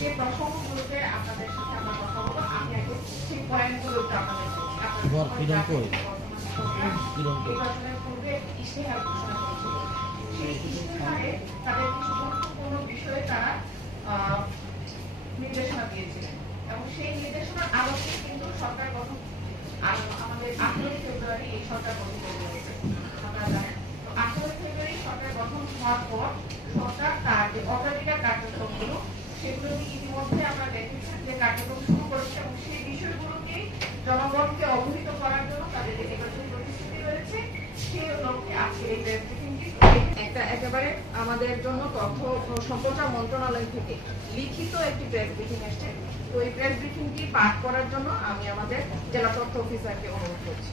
যে প্রসঙ্গগুলোতে আপনাদের সাথে আমরা কথা বলবো, আমি আগে সেই পয়েন্টগুলোতে আপনাদের নির্বাচনের পূর্বে ইশতেহার ঘোষণা করেছিল। সেই ইশতেহারে তাদের কিছু গুরুত্বপূর্ণ বিষয়ে তারা নির্দেশনা দিয়েছিলেন এবং সেই নির্দেশনার আলোকে কিন্তু সরকার গঠন আমাদের 18 ফেব্রুয়ারি এই সরকার গঠন করেছে। আপনারা জানেন, তো 18 ফেব্রুয়ারি সরকার গঠন হওয়ার পর সরকার তার যে অগ্রাধিকার কার্যক্রমগুলো সেগুলো ইতিমধ্যে আমরা দেখেছি যে কার্যক্রম শুরু করেছে এবং সেই বিষয়গুলোকে জনগণকে অবহিত করার জন্য তাদের যে নির্বাচনী প্রতিশ্রুতি রয়েছে সেই লক্ষ্যে আজকে এই প্রেস ব্রিফিংটি একটা একেবারে আমাদের জন্য তথ্য সম্প্রচার মন্ত্রণালয় থেকে লিখিত একটি প্রেস ব্রিফিং আসছে। তো এই প্রেস ব্রিফিংটি পাঠ করার জন্য আমি আমাদের জেলা তথ্য অফিসারকে অনুরোধ করছি।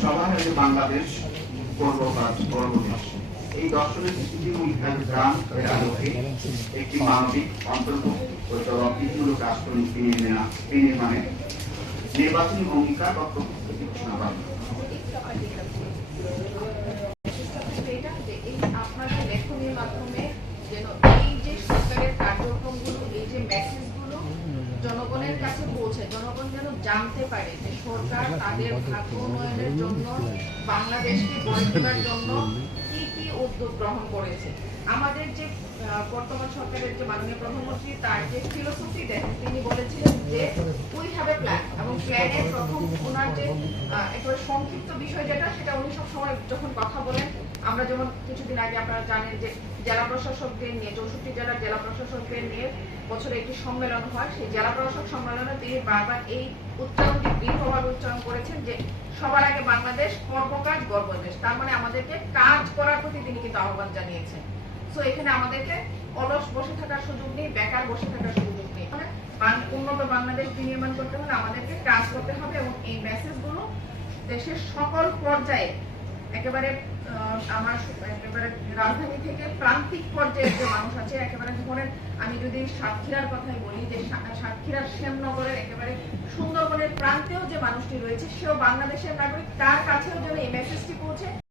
সবার আগে বাংলাদেশ এই দর্শনের স্থিতি গ্রাম আলোকে একটি মানবিক অন্তর্ভুক্তি ও জবাবদিহিমূলক রাষ্ট্রনীতি বিনির্মাণে নির্বাচনী অঙ্গীকার বা প্রতিশ্রুতি ঘোষণা করা। আপনাদের লেখনের মাধ্যমে যেন এই যে সরকারের কার্যক্রমগুলো, এই যে মেসেজগুলো জনগণের কাছে পৌঁছে, জনগণ যেন জানতে পারে যে সরকার তাদের ভাগ্য উন্নয়নের জন্য, বাংলাদেশকে গড়ে তোলার জন্য কি কি উদ্যোগ গ্রহণ করেছে। আমাদের যে বর্তমান সরকারের যে মাননীয় প্রধানমন্ত্রী তার যে ফিলোসফি দেন, তিনি বলেছিলেন যে উই হ্যাভ এ প্ল্যান, এবং প্ল্যানের প্রথম ওনার যে একেবারে সংক্ষিপ্ত বিষয় যেটা, সেটা উনি সবসময় যখন কথা বলেন, আমরা যেমন কিছুদিন আগে আপনারা জানেন যে জেলা প্রশাসকদের নিয়ে 64 জেলার জেলা প্রশাসকদের নিয়ে বছরে একটি সম্মেলন হয়। সেই জেলা প্রশাসক সম্মেলনে তিনি বারবার এই উচ্চারণটি দৃঢ়ভাবে উচ্চারণ করেছেন যে সবার আগে বাংলাদেশ কর্মকাজ গর্বদেশ। তার মানে আমাদেরকে কাজ করার প্রতি তিনি কিন্তু আহ্বান জানিয়েছেন। সো এখানে আমাদেরকে অলস বসে থাকার সুযোগ নেই, বেকার বসে থাকার সুযোগ নেই। উন্নত বাংলাদেশ বিনির্মাণ করতে হলে আমাদেরকে কাজ করতে হবে এবং এই মেসেজগুলো দেশের সকল পর্যায়ে একেবারে একেবারে রাজধানী থেকে প্রান্তিক পর্যায়ে যে মানুষ আছে, একেবারে ধরেন আমি যদি সাতক্ষীরার কথাই বলি, যে সাতক্ষীরার শ্যামনগরের একেবারে সুন্দরবনের প্রান্তেও যে মানুষটি রয়েছে, সেও বাংলাদেশের নাগরিক, তার কাছেও যেন এই মেসেজটি পৌঁছে।